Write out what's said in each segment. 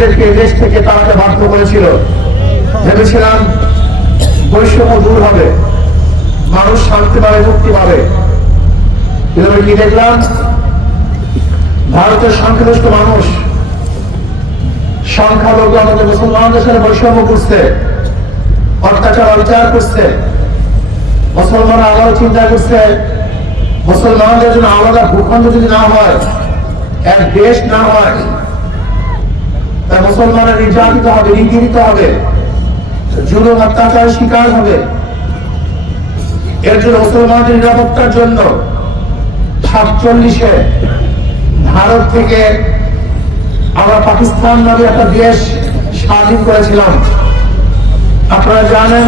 নিজেদেরকে দেশ থেকে তাড়াতে বাধ্য করেছিল। ভেবেছিলাম বৈষম্য দূর হবে, মানুষ শান্তি পাবে, মুক্তি পাবে। কি দেখলাম? ভারতের সংখ্যাগরিষ্ঠ মানুষ, সংখ্যালঘু আমাদের মুসলমানদের সাথে বৈষম্য করছে, অত্যাচার, অবিচার করছে। মুসলমান আলাদা চিন্তা করছে, মুসলমানদের জন্য আলাদা ভূখণ্ড যদি না হয়, এক দেশ না হয় তা মুসলমানের নির্যাতিত হবে নিগৃহীত হবে, জুলুম অত্যাচারের শিকার হবে। এর জন্য মুসলমানদের নিরাপত্তার জন্য সাতচল্লিশে ভারত থেকে আমরা পাকিস্তান নামে একটা দেশ স্বাধীন করেছিলাম। আপনারা জানেন,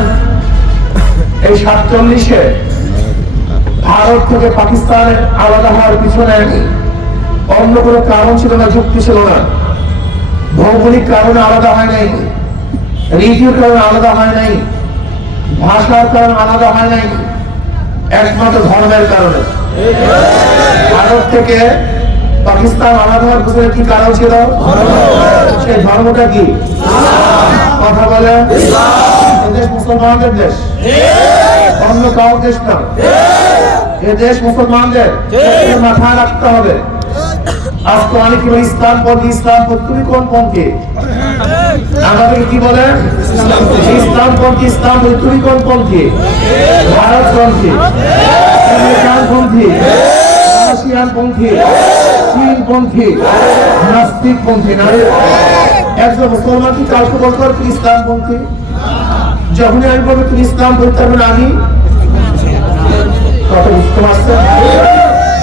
এই সাতচল্লিশে ভারত থেকে পাকিস্তানের আলাদা হওয়ার পিছনে অন্য কোনো কারণ ছিল না, যুক্তি ছিল না। ভৌগোলিক কারণে আলাদা হয় নাই রীতির কারণে আলাদা হয় নাই, ভাষার কারণে আলাদা হয় নাই, একমাত্র ধর্মের কারণে। ভারত থেকে পাকিস্তান আলাদা হওয়ার পিছনে কি কারণ ছিল? সেই ধর্মটা কি? কথা বলে, এদেশ মুসলমানদের দেশ। অন্য কারোর দেশ না। এ দেশ মুসলমানদের। মাথায় রাখতে হবে। আজকে অনেকে বলে ইসলাম পন্থী, ইসলাম তুমি কোন পন্থী। আমাদের কি বলে? ইসলাম পন্থী, ইসলাম তুমি কোন পন্থী। ভারত পন্থী পন্থী, রাশিয়ান পন্থী, চীন পন্থী, নাস্তিক পন্থী না একজন মুসলমান কি কাউকে বলতে পারে ইসলাম পন্থী? যখনই আমি বলব তুমি ইসলাম তার মানে আমি? কত বুঝতে পারছেন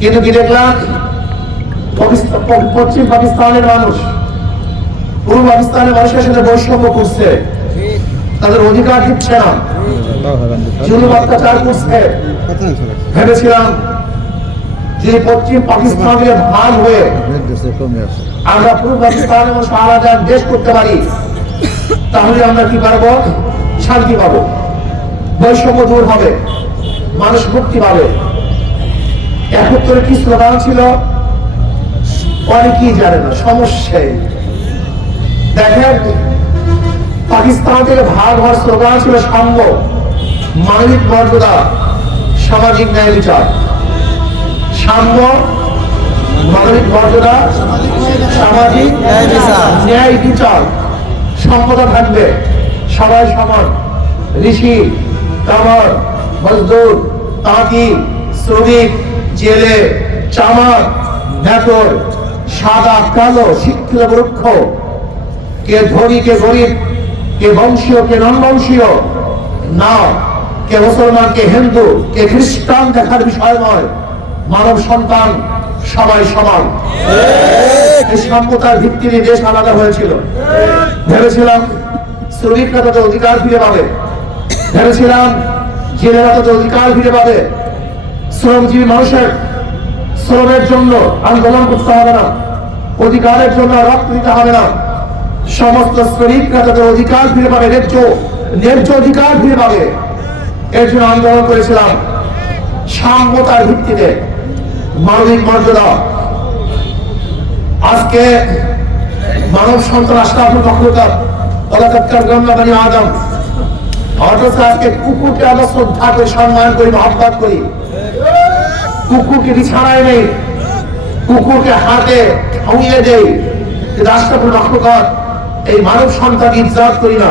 কিন্তু কি দেখলাম? পশ্চিম পাকিস্তানের মানুষ, পূর্ব পাকিস্তানের মানুষের সাথে বৈষম্য করছে তাদের অধিকার দিচ্ছে না। অত্যাচার করছে। ভেবেছিলাম যে পশ্চিম ভাগ হয়ে আমরা পূর্ব পাকিস্তান এবং সারা দেশ করতে পারি, তাহলে আমরা কি পারব? শান্তি পাবো। বৈষম্য দূর হবে। মানুষ মুক্তি পাবে। একত্তরে কি স্লোগান ছিল? অনেকেই জানে না সমস্যায় দেখেন পাকিস্তান থেকে ভাগ হওয়ার স্লোগান ছিল সাম্য মানবিক মর্যাদা সামাজিক ন্যায় বিচার। সাম্য মানবিক মর্যাদা সামাজিক ন্যায় বিচার। ন্যায় বিচার। সম্পদা থাকবে সবাই সমান। ঋষি কামার মজদুর তাঁতি শ্রমিক জেলে চামার নেতর সাদা, কালো শিক্ষিত বৃক্ষ কে ধনী, কে গরিব, কে বংশীয়, কে নন বংশীয় না, কে মুসলমান, কে হিন্দু, কে খ্রিস্টান দেখার বিষয় নয়। মানব সন্তান সবাই সমান। এই সাম্যতার ভিত্তিতে দেশ আলাদা হয়েছিল। ভেবেছিলাম শ্রমিকরা তাদের অধিকার ফিরে পাবে। ভেবেছিলাম জেলেরা তাদের অধিকার ফিরে পাবে। শ্রমজীবী মানুষের শ্রমের জন্য আন্দোলন করতে হবে না। অধিকারের জন্য রক্ত দিতে হবে না। সমস্ত শ্রমিকরা তাদের অধিকার ফিরে পাবে, ন্যায্য ন্যায্য অধিকার ফিরে পাবে। এর জন্য আন্দোলন করেছিলাম সাম্যতার ভিত্তিতে। মানবিক মর্যাদা। আজকে মানব সন্তান আশরাফুল মখলুকাত পলাকাত্তার গঙ্গাবাণী আদম। অথচ আজকে কুকুরকে আমরা শ্রদ্ধা করি, সম্মান করি, মহাব্বাত করি। কুকুরকে বিছানায় নেই। কুকুরকে হাতে খাওয়িয়ে দেই। আশরাফুল মখলুকাত এই মানব সন্তান ইজ্জাত করি না।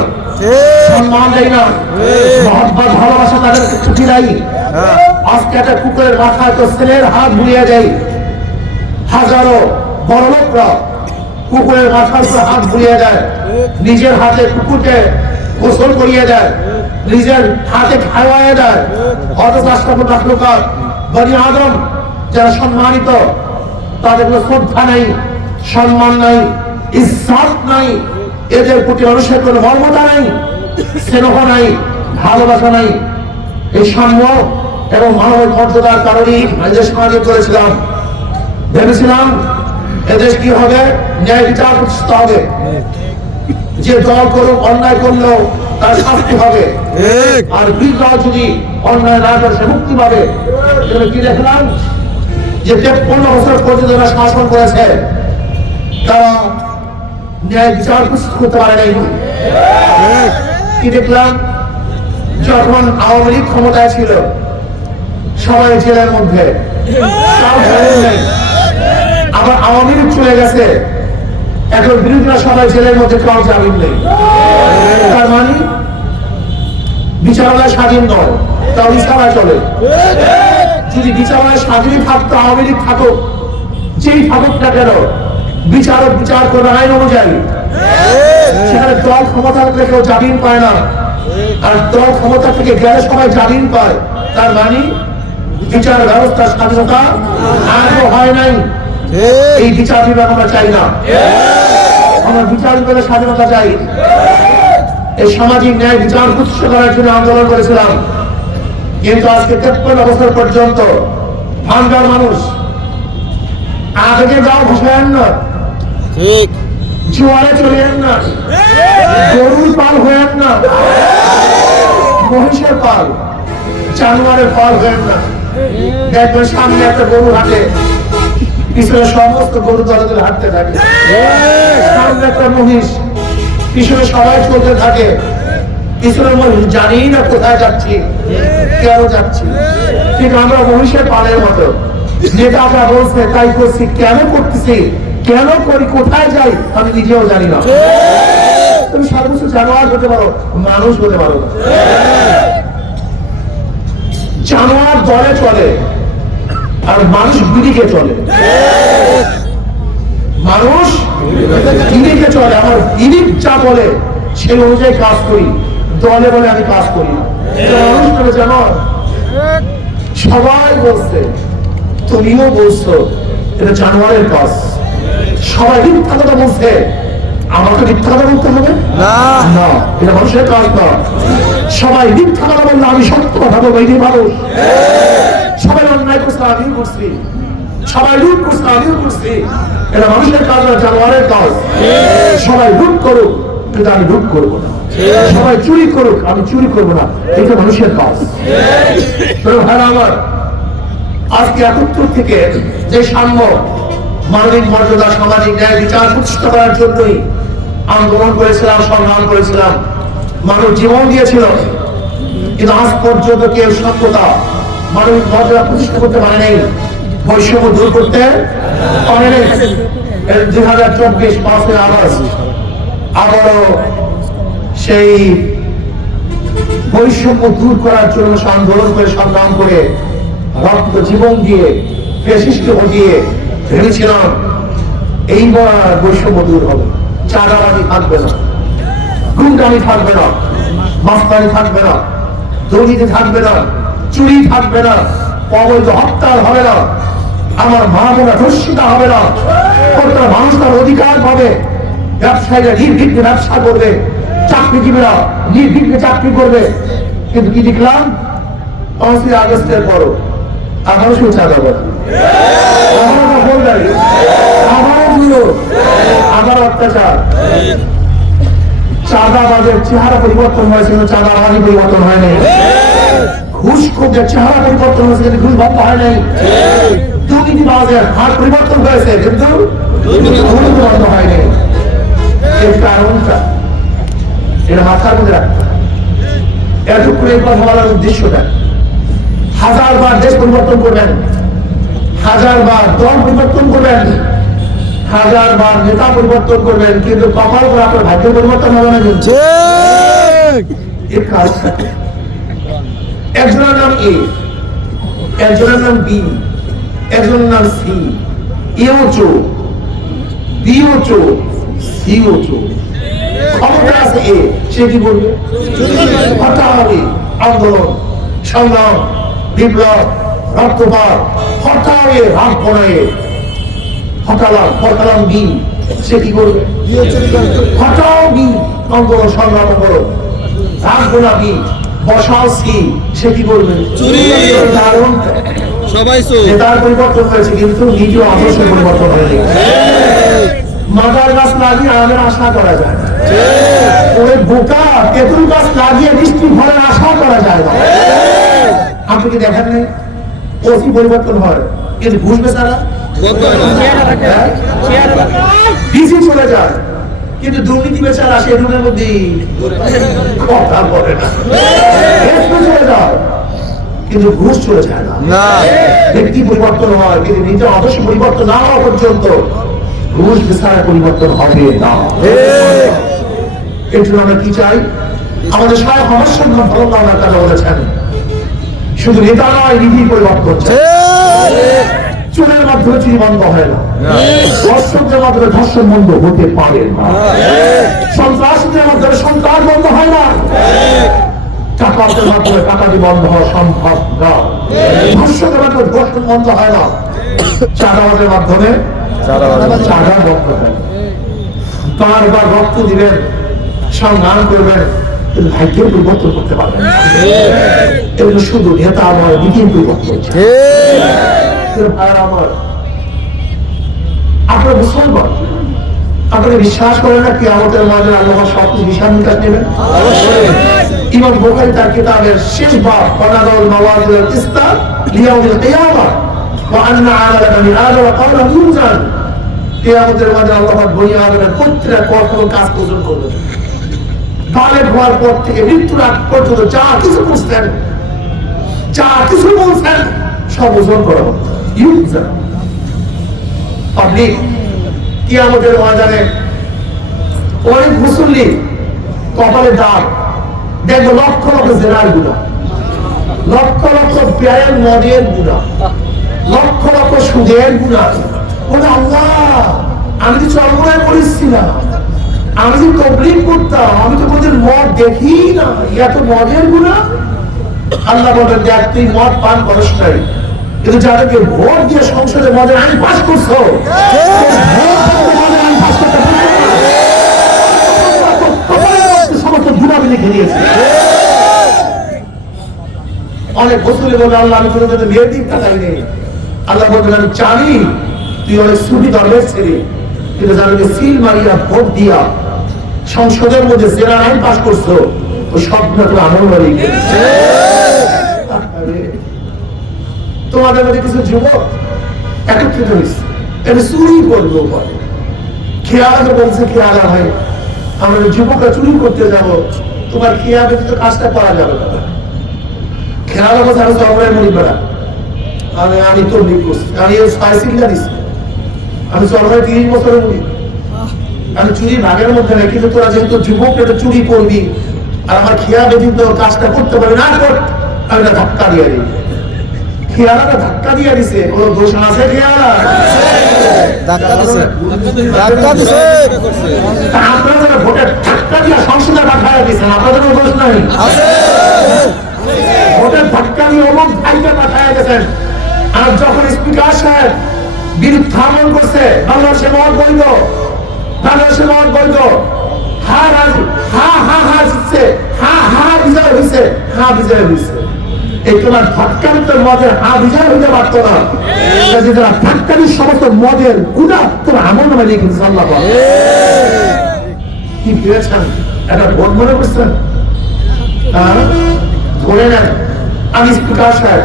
সম্মান দেয় না। মহব্বত ভালোবাসা তাদেরকে ছুটি দেয় আজকে একটা কুকুরের মাথায় তো ছেলের হাত বুলিয়ে দেয় হাজারো বড় লোকরা কুকুরের মাথার উপর হাত বুলিয়ে দেয়। নিজের হাতে কুকুরকে গোসল করিয়ে দেয়। নিজের হাতে খাওয়াইয়ে দেয়। অথচ আশরাফুল মাখলুকাত বনি আদম, যারা সম্মানিত, তাদের কোনো শ্রদ্ধা নেই, সম্মান নাই ইসাত নাই, এদের প্রতি মানুষের কোনো মর্মতা নাই, স্নেহ নাই, ভালোবাসা নাই। এই সাম্য এবং মানবিক মর্যাদার কারণেই এদেশ সমাজে করেছিলাম ভেবেছিলাম এদেশ কি হবে? ন্যায় বিচার হবে। যে দল করুক, অন্যায় করলেও তার শাস্তি হবে। আর বিদ্রোহ যদি অন্যায় না করে সে মুক্তি পাবে। কিন্তু কি দেখলাম? যে তেপ্পন্ন বছর পর্যন্ত যারা শাসন করেছে তারা ন্যায় বিচার প্রস্তুত করতে পারে নাই। কি দেখলাম? যখন আওয়ামী লীগ ক্ষমতায় ছিল সবাই জেলের মধ্যে। আবার আওয়ামী লীগ চলে গেছে। এখন বিরোধীরা সবাই জেলের মধ্যে কাউ জামিন নেই। বিচারালয় স্বাধীন নয়, তাও ইশারা চলে। যদি বিচারালয় স্বাধীন থাকতো, আওয়ামী লীগ থাকুক, যেই থাকুক না কেন, বিচারক বিচার করবে আইন অনুযায়ী। সেখানে দল ক্ষমতা থাকলে কেউ জামিন পায় না। আর দল ক্ষমতা থেকে গেলে সবাই জামিন পায়। তার মানে বিচার ব্যবস্থার স্বাধীনতা আজও হয় নাই। এই বিচার বিভাগ আমরা চাই না। আমরা বিচার বিভাগের স্বাধীনতা চাই। এই সামাজিক ন্যায় বিচার প্রতিষ্ঠা করার জন্য আন্দোলন করেছিলাম। কিন্তু আজকে তেপ্পন্ন বছর পর্যন্ত ভাঙ্গার মানুষ আগে গাও ঘুষায়েন না। ঠিক। জোয়ারে চলে না। গরুর পাল হয়েন না। মহিষের পাল জানোয়ারের পাল হয়েন না। দেখবেন সামনে একটা গরু হাঁটে পিছনে সমস্ত গরু দলে হাঁটতে থাকে। সামনে একটা মহিষ পিছনে সবাই চলতে থাকে। পিছনে জানি না কোথায় যাচ্ছি, কেন যাচ্ছি। ঠিক আমরা মহিষের পালের মতো। নেতাটা বলছে, তাই করছি, কেন করতেছি? কেন করি? কোথায় যাই? আমি নিজেও জানি না। তুমি সর্বোচ্চ জানোয়ার হতে পারো, মানুষ হতে পারো। জানোয়ার দলে চলে, আর মানুষ বিদিকে চলে। মানুষ দিদিকে চলে আমার দিদি যা বলে সেই অনুযায়ী কাজ করি। দলে বলে আমি কাজ করি জানো সবাই বলছে তুমিও বলছো এটা জানোয়ারের কাজ। সবাই মিথ্যা কথা বলছে। আমাকে মিথ্যা কথা বলতে হবে? না। না এটা মানুষের কাজ না। সবাই মিথ্যা কথা বললে আমি সত্য কথা বলব এই মানুষ। সবাই অন্যায় করছে আমিও করছি। সবাই লুট করছে আমিও করছি। এটা মানুষের কাজ না জানোয়ারের কাজ। সবাই লুট করুক, কিন্তু আমি লুট করব না। সবাই চুরি করুক, আমি চুরি করব না। এটা মানুষের কাজ। ভাইরা আমার, আজকে থেকে যে সাম্য মানবিক মর্যাদা, সামাজিক ন্যায় বিচার প্রতিষ্ঠা করার জন্যই আন্দোলন করেছিলাম সংগ্রাম করেছিলাম। মানুষ জীবন দিয়েছিল। কিন্তু আজ পর্যন্ত কেউ সভ্যতা মানবিক মর্যাদা প্রতিষ্ঠা করতে পারে নাই বৈষম্য দূর করতে পারে দুই হাজার চব্বিশ পাঁচই আগস্ট আবারও সেই বৈষম্য দূর করার জন্য আন্দোলন করে সংগ্রাম করে রক্ত জীবন দিয়ে ফেসিস্ট হটিয়ে ভেবেছিলাম এইবার বৈষম্য দূর হবে। চাঁদাবাজি থাকবে না, গুন্ডামি থাকবে না, মাস্তানি থাকবে না, দুর্নীতি থাকবে না, চুরি থাকবে না, অবৈধ হত্যার হবে না। আমার মা বোনা ধর্ষিতা হবে না। প্রত্যেক মানুষ তার অধিকার পাবে। ব্যবসায়ীরা নির্বিঘ্নে ব্যবসা করবে। চাকরিজীবীরা নির্বিঘ্নে চাকরি করবে। কিন্তু কি দেখলাম? পাঁচই আগস্টের পরও আমারও শুধু চাঁদা চেহারা পরিবর্তন ঘুষ খুঁজে চেহারা পরিবর্তন হয়েছে ঘুষ বন্ধ হয় নাই। দুর্নীতিবাজের হাত পরিবর্তন হয়েছে কিন্তু দুর্নীতি বন্ধ হয় নাই এর কারণটা এটা মাথার মধ্যে রাখতে। এতটুকু এই কথা বলার উদ্দেশ্যটা। হাজার বার দেশ পরিবর্তন করবেন হাজার বার দল পরিবর্তন করবেন হাজার বার নেতা পরিবর্তন করবেন কিন্তু কপাল করে আপনার ভাগ্য পরিবর্তন হবে না কিন্তু? একজনের নাম এ একজনের নাম বি। একজনের নাম সি এও চো বিও চো সিও চো ক্ষমতা আছে এ সে কি বলবে? হঠাৎ আন্দোলন সংগ্রাম বিপ্লব রক্তপাত হঠাৎ হাত পড়ায় হঠালাম হঠালাম বি সে কি করবে? হটাও বি অঙ্গ সংগ্রাম করো। রাখব না বি বসাও সি সে কি করবে? চুরি। দারুণ। সবাই নেতার পরিবর্তন হয়েছে কিন্তু আদর্শের পরিবর্তন হয়নি মাদার গাছ লাগিয়ে আমের আশা করা যায় ওই বোকা তেঁতুল গাছ লাগিয়ে বৃষ্টি আশা করা যায় না। আপনি কি দেখেন নাই? পরিবর্তন হয়। কিন্তু ঘুষ বেচারা বন্ধ হয়? ডিসি চলে যায়। কিন্তু দুর্নীতি বেচারা সেই রুমের কথা বলে না। চলে যায়। কিন্তু ঘুষ চলে যায়। না। ব্যক্তি পরিবর্তন হয়? কিন্তু নিজের আদর্শ পরিবর্তন না হওয়া পর্যন্ত ঘুষ বিচার পরিবর্তন হবে না। এর জন্য আমরা কি চাই? আমাদের সব সমস্যার ভালো না তারা বলেছেন। শুধু নেতা নয় নীতি পরিবর্তন চুলের মাধ্যমে চুরি বন্ধ হয় না। দর্শকদের মাধ্যমে ধর্ষণ বন্ধ হতে পারে না। সন্ত্রাসীদের মাধ্যমে সন্ত্রাস বন্ধ হয় না। টাকাদের মাধ্যমে টাকাটি বন্ধ হওয়া সম্ভব না। ধর্ষকের মাধ্যমে ধর্ষণ বন্ধ হয় না। চাঁদাবাদের মাধ্যমে চাঁদা বন্ধ হয়। বারবার রক্ত দিবেন সংগ্রাম করবেন কিন্তু ভাগ্যের পরিবর্তন করতে পারবেন এগুলো শুধু নেতা নীতির পরিবর্তন আমার আপনারা মুসলমান? আপনারা বিশ্বাস করেন না কি আমাদের মাঝে আল্লাহ সব কিছু হিসাব নিকাশ নেবেন? ইমাম তার কিতাবের শেষ লিয়াউমিল কিয়ামা ওয়া আন্না আলা কিয়ামতের মাঝে আল্লাহ পাক কাজ করবে হওয়ার পর থেকে মৃত্যুর আগ পর্যন্ত যা কিছু করছেন যা কিছু বলছেন, সব ওজন করা ইউজান পাবলিক কিয়ামতের ময়দানে অনেক মুসল্লি কপালে দাগ দেখব লক্ষ লক্ষ জেনার গুণা। লক্ষ লক্ষ ব্যয়ের মদের গুণা। লক্ষ লক্ষ সুদের গুণা। বলে আল্লাহ আমি তো চরমনায় পড়েছি না আমি যে কমপ্লিট করতাম আমি তো কোনদিন মদ দেখি না। এত মদের গুণা। আল্লাহ বলেন দেখ তুই মদ পান করস নাই। কিন্তু যাদেরকে ভোট দিয়ে সংসদে মদের আইন পাস করছ গুণাবি লিখে দিয়েছে অনেক বছরে বলে আল্লাহ, আমি কোনো দিক তাকাই নেই আল্লাহ বলবেন, আমি জানি, তুই অনেক সুখী ধর্মের ছেলে। কিন্তু যাদেরকে সিল মারিয়া ভোট দিয়া, সংসদের মধ্যে জেনার আইন পাস করছ, ও সব গুণা তোর আমল গেছে তোমাদের মধ্যে কিছু যুবক একত্রিত হয়েছে। এটা চুরি করব বলে। খেয়াল বলছে, খেয়াল ভাই আমরা যুবকরা চুরি করতে যাব তোমার খেয়াল ব্যতীত কাজটা করা যাবে না। খেয়াল কথা আমি মনি আমি আমি করছি। আমি ছয় সিলিন্ডার দিচ্ছি আমি তিরিশ বছরের মনি আমি চুরি ভাগের মধ্যে নাই কিন্তু তোরা যেহেতু যুবক এটা চুরি করবি আর আমার খেয়া ব্যতীত কাজটা করতে পারি না কর আমি ধাক্কা দিয়ে দিই। খেয়ালাটা ধাক্কা দিয়ে দিছে কোনো দোষ আছে খেয়ালা ধাক্কা দিছে ধাক্কা দিছে আপনারা যারা ভোটের ধাক্কা দিয়ে সংসদে পাঠায় দিয়েছেন আপনাদের দোষ নাই আছে ভোটের ধাক্কা দিয়ে অমুক ভাইকে পাঠায় গেছেন আর যখন স্পিকার সাহেব বিরুদ্ধামন করছে বাংলাদেশে মত বৈধ বাংলাদেশে মত বৈধ হা রাজ হা হা হা জিতছে হা হা বিজয় হয়েছে হা বিজয় হয়েছে ধাক্কার তোর মদের হা হইতে পারতো না। কাজে যারা ধাক্কারির সমস্ত মদের গুণা তোর আমল নামে লিখে দিয়েছে কি পেয়েছেন? একটা ভোট মনে করছেন? হ্যাঁ? ধরে নেন আমি স্পিকার সাহেব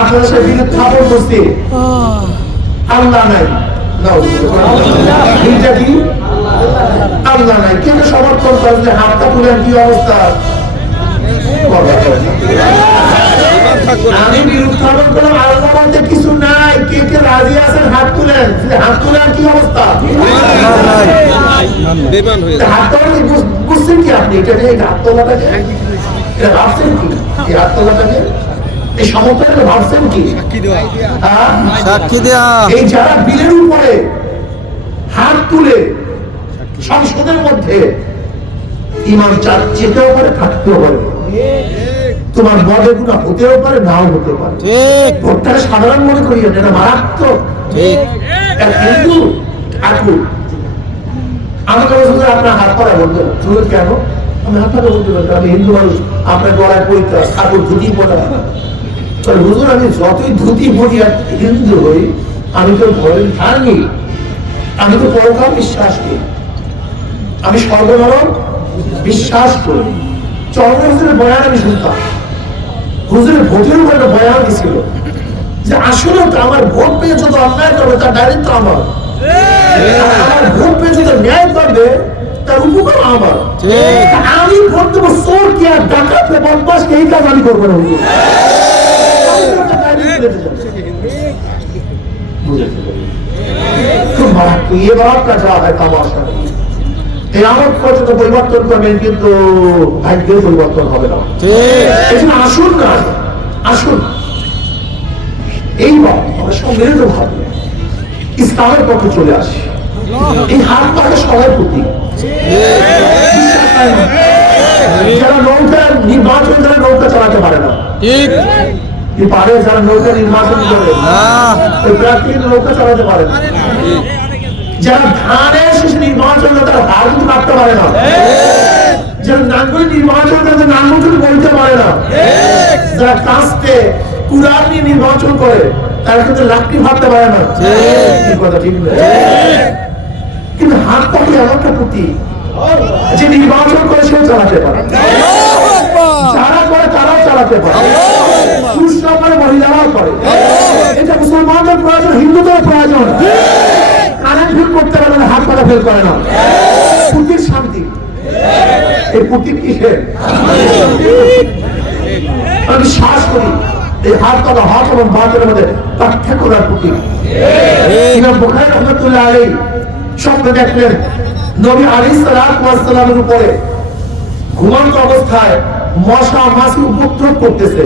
আপনার সাথে স্থাপন করছি। আল্লাহ নাই। এইটা কি? আল্লাহ নাই। কেন সমর্থন করেন যে হাতটা তুলেন? কি অবস্থা? আমি বিরুদ্ধাপন করলাম আল্লাহ বলতে কিছু নাই। কে কে রাজি আছেন হাত তুলেন হাত তুলেন কি অবস্থা? বেমান হয়ে হাত তোলা বুঝছেন কি আপনি? এটা এই হাত তোলাটাকে এটা ভাবছেন কি? এই হাত তোলাটাকে? এই সমতলটা ভাবছেন কি? হ্যাঁ? সাক্ষী দেয়া এই যারা বিলের উপরে হাত তুলে সংসদের মধ্যে ইমান চার যেতেও পারে থাকতেও পারে তোমার মদে গুণা হতেও পারে নাও হতে পারে। ঠিক। ভোটটাকে সাধারণ মনে করি এটা মারাত্মক। ঠিক। ঠাকুর আমাকে বলছে আপনার হাত পাড়া বলতে চুল কেন? আমি হাত পাড়া বলতে পারছি আমি হিন্দু মানুষ আপনার গলায় ঠাকুর ধুতি পড়া তাহলে হুজুর আমি যতই ধুতি পড়ি আর হিন্দু হই আমি তো ঘরের ধারণি আমি তো পরকাল বিশ্বাস করি। আমি সর্বমরণ বিশ্বাস করি। চন্দ্র বয়ান আমি শুনতাম। হুজুরের ভোটের উপর একটা বয়ান দিছিল যে আসলে তো আমার ভোট পেয়ে যত অন্যায় করবে তার দায়িত্ব আমার আর আমার ভোট পেয়ে যত ন্যায় করবে তার উপকার আমার ঠিক। তা আমি ভোট দেবো চোর কি আর ডাকাত কে বদমাস কে এই কাজ আমি করবো না হুজুর। আমি তো একটা দায়িত্ব দিতে চাই। বুঝেছো? তো বাপ, ये बात का क्या है तमाशा কেয়ামত পর্যন্ত পরিবর্তন করবেন কিন্তু ভাগ্যের পরিবর্তন হবে না। এই জন্য আসুন না আসুন। এইবার আমরা সব ভাবে ইসলামের পক্ষে চলে আসি। এই হাত পাকে সবার প্রতি। যারা নৌকা নির্বাচন যারা নৌকা চালাতে পারে না। ঠিক। পারে যারা নৌকা নির্বাচন করে ওই প্রার্থী নৌকা চালাতে পারে না। যারা ধানের শেষে নির্বাচন তারা কিন্তু রাখতে পারে না। যারা নির্বাচন বলতে পারে না। যারা কাস্তে, কুড়াল নিয়ে নির্বাচন করে, তারা কিন্তু লাকড়ি ভাবতে পারে না। কথা, ঠিক না কিন্তু হাত পাখি যে নির্বাচন করে সেও চালাতে পারে। যারা করে, তারাও চালাতে পারে। পুরুষরা করে, মহিলারাও করে। এটা মুসলমানদের প্রয়োজন, হিন্দুদের প্রয়োজন। কারেন্ট ফিল করতে পারে না, হাত পাতা ফেল করে না। পুতির শান্তি। এই পুতির কিসের? আমি শ্বাস করি। এই হাত পাতা হাত এবং বাতের মধ্যে পার্থক্য করার ইমাম বুখারী রহমতুল্লাহ আলাইহি স্বপ্নে দেখলেন, নবী ওয়াস সালামের উপরে ঘুমন্ত অবস্থায় মশা মাছি উপদ্রব করতেছে।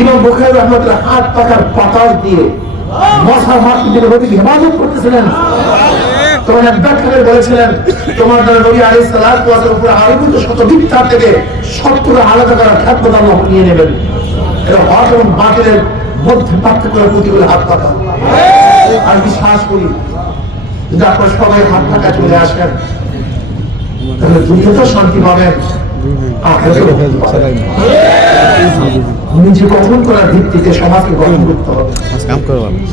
ইমাম বুখারী রহমতুল্লাহ হাত পাতার বাতাস দিয়ে নবীকে হেফাজত করতেছিলেন। বলেছিলেন, তোমার দ্বারা নবী ওয়াস উপরে আরোপিত শত থেকে আলাদা করার খ্যাত নিয়ে নেবেন। এটা এবং মধ্যে পার্থক্য হাত পাতা। আর বিশ্বাস করি? যদি সবাই হাত পাকা চলে আসেন, তাহলে পাবেন আখেরাতেও শান্তি পাবেন। নিজে গঠন করার ভিত্তিতে সমাজকে গঠন করতে হবে।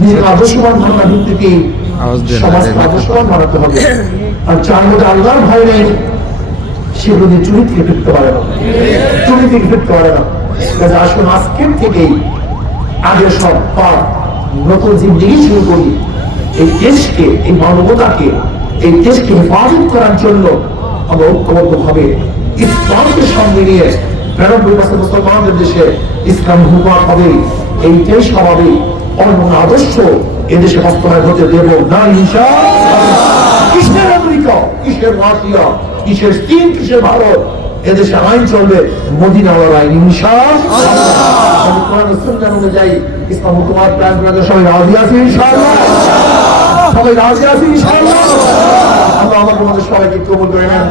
নিজেকে আদর্শবান ভাবনার ভিত্তিতে সমাজকে আদর্শবান বানাতে হবে। আর যার মধ্যে আল্লাহর ভয় নেই সে যদি চুরি থেকে ফিরতে পারে না চুরি থেকে ফিরতে পারে না আসুন আজকের থেকেই আগে সব পাপ নতুন জিন্দগি শুরু করি। এই দেশকে এই মানবতাকে এই দেশকে হেফাজত করার জন্য আমরা ঐক্যবদ্ধ ভাবে ইসলামকে সঙ্গে নিয়ে বিরানব্বই বছর মুসলমানদের দেশে ইসলাম হুকুমাত হবে এই দেশ হবে অন্য আদর্শ এদেশে বাস্তবায়ন হতে দেব না ইনশা কিসের আমেরিকা? কিসের রাশিয়া? কিসের চীন? কিসের ভারত? এদেশে আইন চলবে মদিনাওয়ার আইন কোরআন অনুযায়ী ইসলাম হুকুমাত প্ল্যান করে সবাই রাজি আছে সবাই রাজি আছে, ইনশাআল্লাহ? আল্লাহ আমাদের মধ্যে সবাইকে কবুল করে নেন।